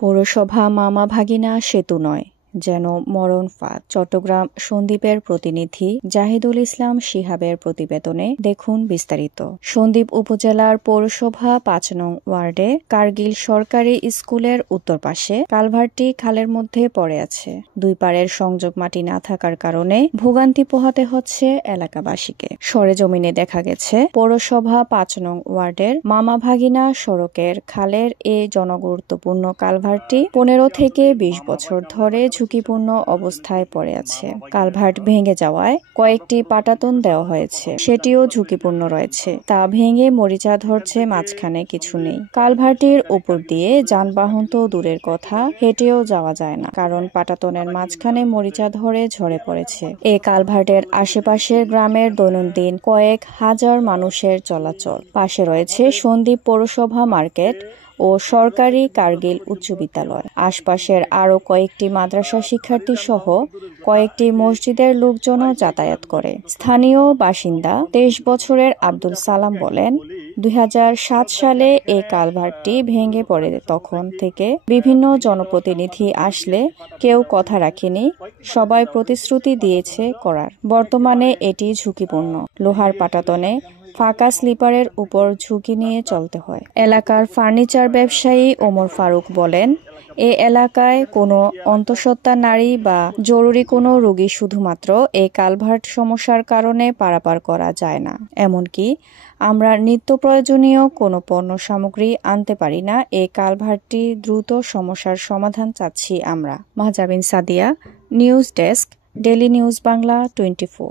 পৌরসভা মামা ভাগিনা সেতু নয়, যেন মরণ ফাঁদ। চট্টগ্রাম সন্দ্বীপের প্রতিনিধি জাহিদুল ইসলাম শিহাবের প্রতিবেদনে দেখুন বিস্তারিত। সন্দ্বীপ উপজেলার পৌরসভা ৫ নং ওয়ার্ডে কার্গিল সরকারি স্কুলের উত্তর পাশে কালভার্টটি খালের মধ্যে পড়ে আছে। দুই পাড়ের সংযোগ মাটি না থাকার কারণে ভোগান্তি পোহাতে হচ্ছে এলাকাবাসীকে। সরেজমিনে দেখা গেছে পৌরসভা ৫ নং ওয়ার্ডের মামা ভাগিনা সড়কের খালের এ জনগুরুত্বপূর্ণ কালভার্টটি ১৫ থেকে ২০ বছর ধরে ঝুঁকিপূর্ণ অবস্থায় পড়ে আছে। কালভার্ট ভেঙে যাওয়ায় কয়েকটি পাটাতন দেওয়া হয়েছে, সেটিও ঝুঁকিপূর্ণ রয়েছে। তা ভেঙে মরিচা ধরছে, মাঝখানে কিছু নেই। কালভার্টের উপর দিয়ে যানবাহন তো দূরের কথা, হেঁটেও যাওয়া যায় না, কারণ পাটাতনের মাঝখানে মরিচা ধরে ঝরে পড়েছে। এই কালভার্টের আশেপাশের গ্রামের দৈনন্দিন কয়েক হাজার মানুষের চলাচল। পাশে রয়েছে সন্দ্বীপ পৌরসভা মার্কেট ও সরকারি কার্গিল উচ্চ বিদ্যালয়। আশপাশের আরও কয়েকটি মাদ্রাসা শিক্ষার্থী সহ কয়েকটি মসজিদের লোকজনও যাতায়াত করে। স্থানীয় বাসিন্দা ২৩ বছরের আব্দুল সালাম বলেন, ২০০৭ সালে এই কালভার্টটি ভেঙে পড়ে। তখন থেকে বিভিন্ন জনপ্রতিনিধি আসলে কেউ কথা রাখেনি, সবাই প্রতিশ্রুতি দিয়েছে করার। বর্তমানে এটি ঝুঁকিপূর্ণ। লোহার পাটাতনে ফাঁকা স্লিপারের উপর ঝুঁকি নিয়ে চলতে হয়। এলাকার ফার্নিচার ব্যবসায়ী ওমর ফারুক বলেন, এ এলাকায় কোনো অন্তঃসত্ত্বা নারী বা জরুরি কোনো রোগী শুধুমাত্র এই কালভার্ট সমস্যার কারণে পারাপার করা যায় না। এমনকি আমরা নিত্য প্রয়োজনীয় কোনো পণ্য সামগ্রী আনতে পারি না। এই কালভার্টটি দ্রুত সমস্যার সমাধান চাচ্ছি আমরা। Mahjabin Sadia, news desk, daily news Bangla 24।